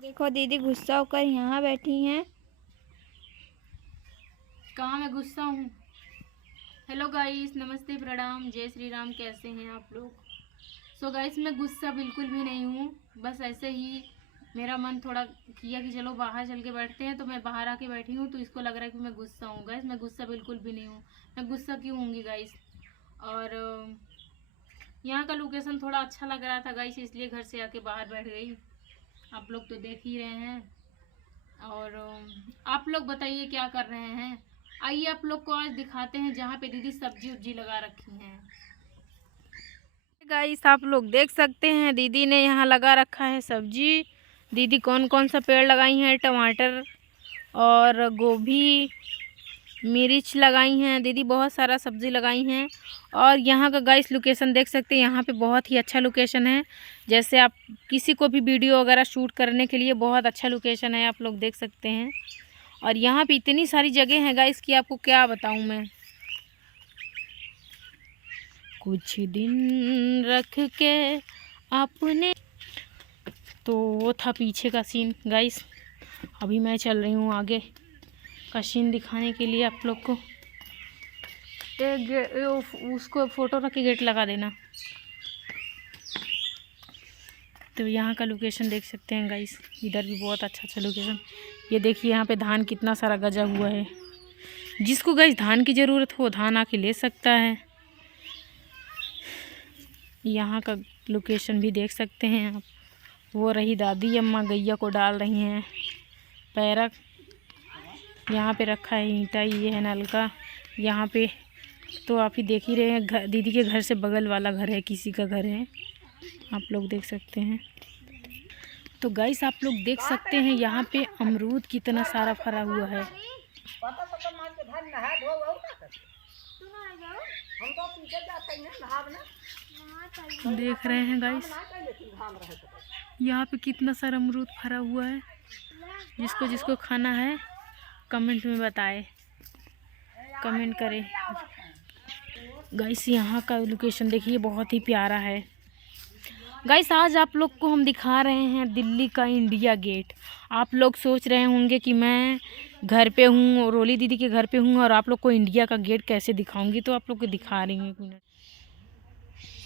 देखो दीदी गुस्सा होकर यहाँ बैठी हैं। कहाँ मैं गुस्सा हूँ। हेलो गाइस, नमस्ते, प्रणाम, जय श्री राम। कैसे हैं आप लोग? सो गाइस, मैं गुस्सा बिल्कुल भी नहीं हूँ। बस ऐसे ही मेरा मन थोड़ा किया कि चलो बाहर चल के बैठते हैं, तो मैं बाहर आके बैठी हूँ। तो इसको लग रहा है कि मैं गुस्सा हूँ। गाइस, मैं गुस्सा बिल्कुल भी नहीं हूँ। मैं गुस्सा क्यों होंगी गाइस? और यहाँ का लोकेशन थोड़ा अच्छा लग रहा था गाइस, इसलिए घर से आके बाहर बैठ गई। आप लोग तो देख ही रहे हैं। और आप लोग बताइए क्या कर रहे हैं। आइए आप लोग को आज दिखाते हैं जहाँ पे दीदी सब्जी उब्जी लगा रखी हैं। गाइस आप लोग देख सकते हैं दीदी ने यहाँ लगा रखा है सब्जी। दीदी कौन कौन सा पेड़ लगाई हैं, टमाटर और गोभी, मिर्च लगाई हैं। दीदी बहुत सारा सब्जी लगाई हैं। और यहाँ का गाइस लोकेशन देख सकते हैं। यहाँ पे बहुत ही अच्छा लोकेशन है। जैसे आप किसी को भी वीडियो वगैरह शूट करने के लिए बहुत अच्छा लोकेशन है, आप लोग देख सकते हैं। और यहाँ पे इतनी सारी जगह है गाइस कि आपको क्या बताऊँ मैं। कुछ दिन रख के अपने, तो वो था पीछे का सीन गाइस। अभी मैं चल रही हूँ आगे का सीन दिखाने के लिए आप लोग को। उसको फोटो रख के गेट लगा देना। तो यहाँ का लोकेशन देख सकते हैं गाइस। इधर भी बहुत अच्छा अच्छा लोकेशन। ये देखिए यहाँ पे धान कितना सारा गजा हुआ है। जिसको गाइस धान की ज़रूरत हो धान आके ले सकता है। यहाँ का लोकेशन भी देख सकते हैं आप। वो रही दादी अम्मा गैया को डाल रही हैं पैरक। यहाँ पे रखा है ईंटा, ये है नलका। यहाँ पे तो आप ही देख ही रहे हैं, घर दीदी के घर से बगल वाला घर है, किसी का घर है, आप लोग देख सकते हैं। तो गाइस आप लोग देख सकते हैं यहाँ पे अमरूद कितना सारा फरा हुआ है। देख रहे हैं गाइस यहाँ पे कितना सारा अमरूद फरा हुआ है। जिसको जिसको खाना है कमेंट में बताए, कमेंट करें। गाइस यहाँ का लोकेशन देखिए बहुत ही प्यारा है। गाइस आज आप लोग को हम दिखा रहे हैं दिल्ली का इंडिया गेट। आप लोग सोच रहे होंगे कि मैं घर पे हूँ और रोली दीदी के घर पे हूँ और आप लोग को इंडिया का गेट कैसे दिखाऊंगी, तो आप लोग को दिखा रही हूँ।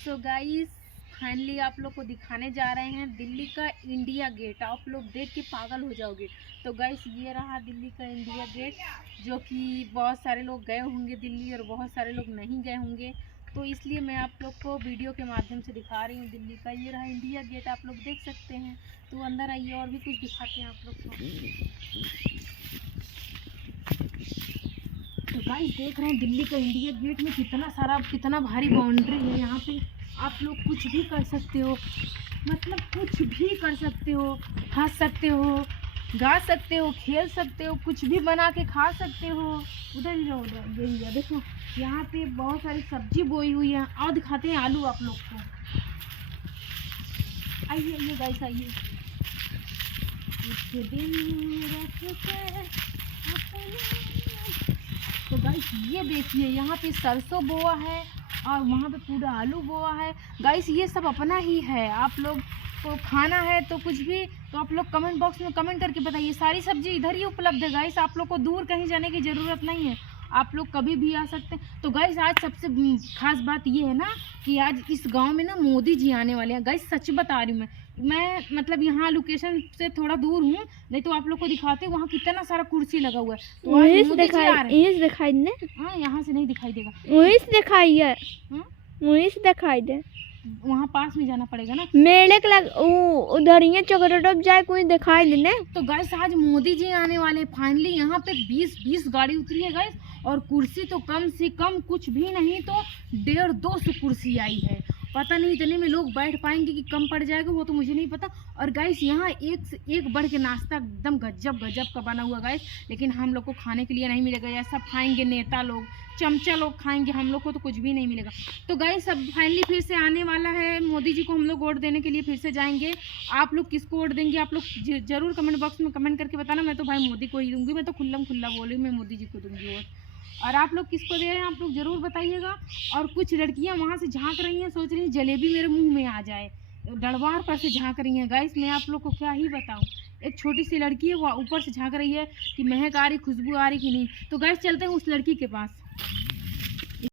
सो गाइस फाइनली आप लोग को दिखाने जा रहे हैं दिल्ली का इंडिया गेट। आप लोग देख के पागल हो जाओगे। तो गाइस ये रहा दिल्ली का इंडिया गेट, जो कि बहुत सारे लोग गए होंगे दिल्ली और बहुत सारे लोग नहीं गए होंगे, तो इसलिए मैं आप लोग को वीडियो के माध्यम से दिखा रही हूँ दिल्ली का। ये रहा इंडिया गेट, आप लोग देख सकते हैं। तो अंदर आइए और भी कुछ दिखाते हैं आप लोग को। तो गाइस देख रहे हैं दिल्ली का इंडिया गेट में कितना भारी बाउंड्री है। यहाँ पे आप लोग कुछ भी कर सकते हो, मतलब कुछ भी कर सकते हो। हंस सकते हो, गा सकते हो, खेल सकते हो, कुछ भी बना के खा सकते हो। उधर ही जाओ, उधर देखो यहाँ पे बहुत सारी सब्जी बोई हुई है। और दिखाते हैं आलू आप लोग को। आइए आइए गाइस आइए। तो गाइस ये देखिए यहाँ पे सरसों बोआ है और वहाँ पे पूरा आलू बोआ है। गाइस ये सब अपना ही है। आप लोग को खाना है तो कुछ भी, तो आप लोग कमेंट बॉक्स में कमेंट करके बताइए। सारी सब्जी इधर ही उपलब्ध है गाइस। आप लोग को दूर कहीं जाने की ज़रूरत नहीं है, आप लोग कभी भी आ सकते हैं। तो गाइस आज सबसे खास बात ये है ना कि आज इस गांव में ना मोदी जी आने वाले हैं। गाइस सच बता रही हूँ मैं मतलब यहाँ लोकेशन से थोड़ा दूर हूँ, नहीं तो आप लोग को दिखाते वहाँ कितना सारा कुर्सी लगा हुआ है। तो आज मोदी जी आ रहे हैं। दिखाई हाँ यहाँ से नहीं दिखाई देगा, दिखाई दे। वहाँ पास में जाना पड़ेगा ना। मेले के लग उधर ही चक्कर जाए कोई दिखाई देने। तो गाइस आज मोदी जी आने वाले। फाइनली यहाँ पे 20 गाड़ी उतरी है गाइस। और कुर्सी तो कम से कम कुछ भी नहीं तो 150-200 कुर्सी आई है। पता नहीं इतने में लोग बैठ पाएंगे कि कम पड़ जाएगा, वो तो मुझे नहीं पता। और गाइस यहाँ एक से एक बढ़ के नाश्ता एकदम गजब का बना हुआ गाइस। लेकिन हम लोग को खाने के लिए नहीं मिलेगा। यह सब खाएंगे नेता लोग, चमचा लोग खाएंगे, हम लोग को तो कुछ भी नहीं मिलेगा। तो गाइस अब फाइनली फिर से आने वाला है मोदी जी को। हम लोग वोट देने के लिए फिर से जाएंगे। आप लोग किसको वोट देंगे आप लोग जरूर कमेंट बॉक्स में कमेंट करके बताना। मैं तो भाई मोदी को ही दूंगी। मैं तो खुल्ला बोली मैं मोदी जी को दूंगी वोट। और आप लोग किसको दे रहे हैं आप लोग ज़रूर बताइएगा। और कुछ लड़कियां वहाँ से झांक रही हैं, सोच रही हैं जलेबी मेरे मुंह में आ जाए, डड़वार पर से झांक रही हैं गाइस। मैं आप लोग को क्या ही बताऊं, एक छोटी सी लड़की है, वो ऊपर से झांक रही है कि महक आ रही, खुशबू आ रही कि नहीं। तो गाइस चलते हैं उस लड़की के पास।